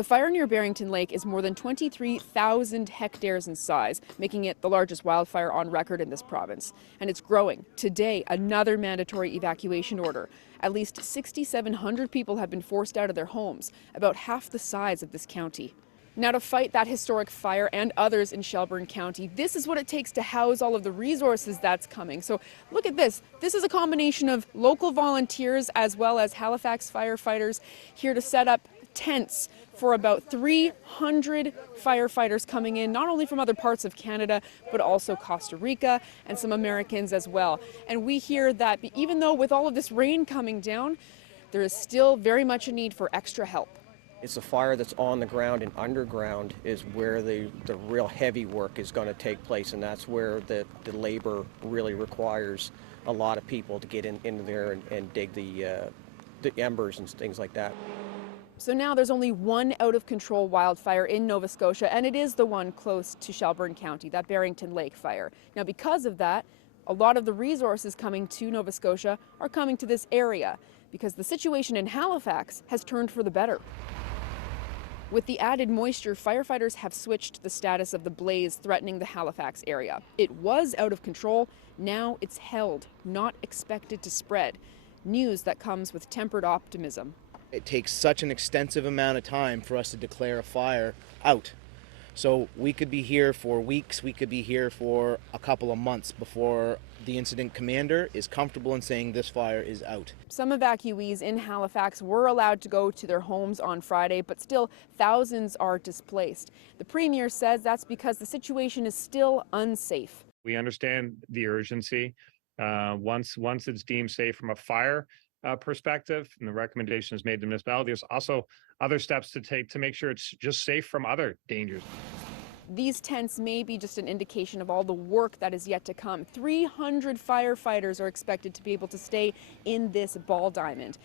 The fire near Barrington Lake is more than 23,000 hectares in size, making it the largest wildfire on record in this province. And it's growing. Today, another mandatory evacuation order. At least 6,700 people have been forced out of their homes, about half the size of this county. Now, to fight that historic fire and others in Shelburne County, this is what it takes to house all of the resources that's coming. So look at this. This is a combination of local volunteers as well as Halifax firefighters here to set up tents for about 300 firefighters coming in, not only from other parts of Canada, but also Costa Rica and some Americans as well. And we hear that even though with all of this rain coming down, there is still very much a need for extra help. It's a fire that's on the ground and underground is where the real heavy work is going to take place, and that's where the labor really requires a lot of people to get in there and dig the embers and things like that. So now there's only one out-of-control wildfire in Nova Scotia, and it is the one close to Shelburne County, that Barrington Lake fire. Now, because of that, a lot of the resources coming to Nova Scotia are coming to this area because the situation in Halifax has turned for the better. With the added moisture, firefighters have switched the status of the blaze threatening the Halifax area. It was out of control. Now it's held, not expected to spread. News that comes with tempered optimism. It takes such an extensive amount of time for us to declare a fire out. So we could be here for weeks, we could be here for a couple of months before the incident commander is comfortable in saying this fire is out. Some evacuees in Halifax were allowed to go to their homes on Friday, but still thousands are displaced. The Premier says that's because the situation is still unsafe. We understand the urgency. Once it's deemed safe from a fire perspective, and the recommendation is made to the municipality, there's also other steps to take to make sure it's just safe from other dangers. These tents may be just an indication of all the work that is yet to come. 300 firefighters are expected to be able to stay in this ball diamond.